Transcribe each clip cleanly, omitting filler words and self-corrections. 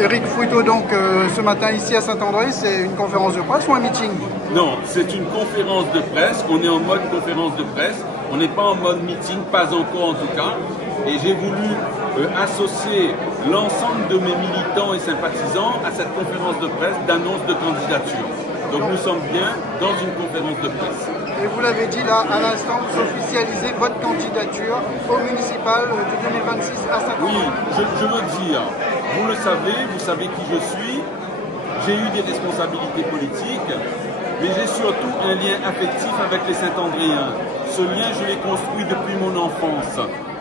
Éric Fruiteau, donc ce matin ici à Saint-André, c'est une conférence de presse ou un meeting? Non, c'est une conférence de presse. On est en mode conférence de presse. On n'est pas en mode meeting, pas encore en tout cas. Et j'ai voulu associer l'ensemble de mes militants et sympathisants à cette conférence de presse d'annonce de candidature. Donc nous sommes bien dans une conférence de presse. Et vous l'avez dit là, à l'instant, vous officialisez votre candidature au municipal du 2026 à Saint-André. Oui, je veux dire, vous le savez, vous savez qui je suis. J'ai eu des responsabilités politiques, mais j'ai surtout un lien affectif avec les Saint-Andréens. Ce lien, je l'ai construit depuis mon enfance,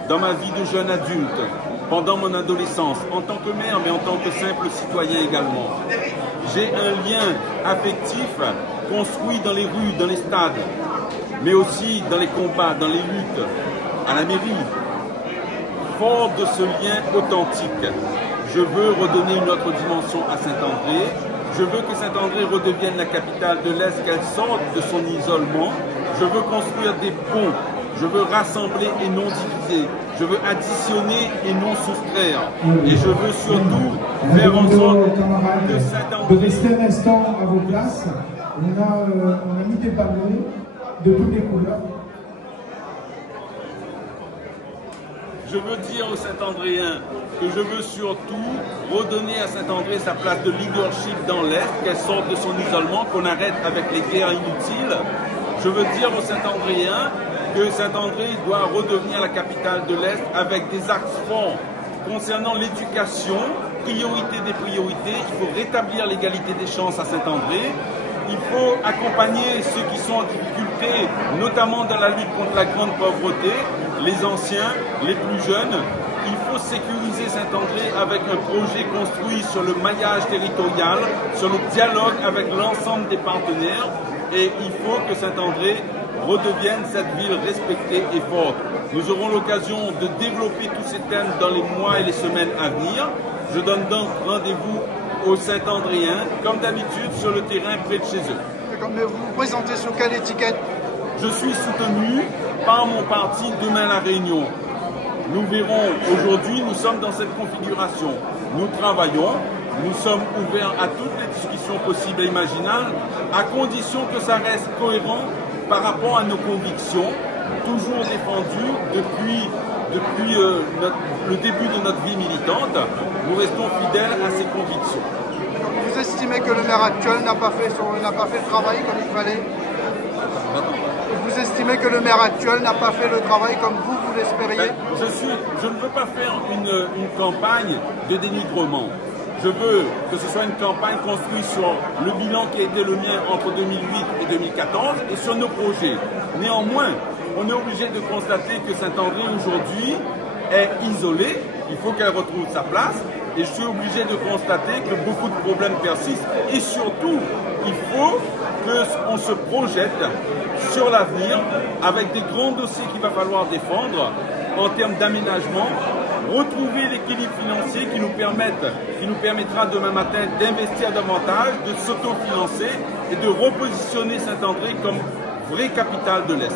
dans ma vie de jeune adulte, pendant mon adolescence, en tant que maire, mais en tant que simple citoyen également. J'ai un lien affectif construit dans les rues, dans les stades, mais aussi dans les combats, dans les luttes, à la mairie. Fort de ce lien authentique, je veux redonner une autre dimension à Saint-André. Je veux que Saint-André redevienne la capitale de l'Est, qu'elle sorte de son isolement. Je veux construire des ponts. Je veux rassembler et non diviser. Je veux additionner et non soustraire. Et je veux surtout faire en sorte que Saint-André... De rester un instant à vos places. On a mis des panneaux de toutes les couleurs. Je veux dire aux Saint-Andréens que je veux surtout redonner à Saint-André sa place de leadership dans l'Est, qu'elle sorte de son isolement, qu'on arrête avec les guerres inutiles. Je veux dire aux Saint-Andréens que Saint-André doit redevenir la capitale de l'Est avec des axes forts concernant l'éducation, priorité des priorités. Il faut rétablir l'égalité des chances à Saint-André. Il faut accompagner ceux qui sont en difficulté, notamment dans la lutte contre la grande pauvreté, les anciens, les plus jeunes. Il faut sécuriser Saint-André avec un projet construit sur le maillage territorial, sur le dialogue avec l'ensemble des partenaires. Et il faut que Saint-André redevienne cette ville respectée et forte. Nous aurons l'occasion de développer tous ces thèmes dans les mois et les semaines à venir. Je donne donc rendez-vous aux Saint-Andréens, comme d'habitude, sur le terrain près de chez eux. Mais vous vous présentez sous quelle étiquette? Je suis soutenu par mon parti Demain la Réunion. Nous verrons, aujourd'hui, nous sommes dans cette configuration. Nous travaillons, nous sommes ouverts à toutes les discussions possibles et imaginables, à condition que ça reste cohérent par rapport à nos convictions, toujours défendues depuis le début de notre vie militante. Nous restons fidèles à ces convictions. Vous estimez que le maire actuel n'a pas fait le travail comme il fallait? Vous estimez que le maire actuel n'a pas fait le travail comme vous l'espériez? Je ne veux pas faire une campagne de dénigrement. Je veux que ce soit une campagne construite sur le bilan qui a été le mien entre 2008 et 2014 et sur nos projets. Néanmoins, on est obligé de constater que Saint-André aujourd'hui est isolée. Il faut qu'elle retrouve sa place. Et je suis obligé de constater que beaucoup de problèmes persistent. Et surtout, il faut qu'on se projette sur l'avenir avec des grands dossiers qu'il va falloir défendre en termes d'aménagement, retrouver l'équilibre financier qui nous permettra demain matin d'investir davantage, de s'autofinancer et de repositionner Saint-André comme vraie capitale de l'Est.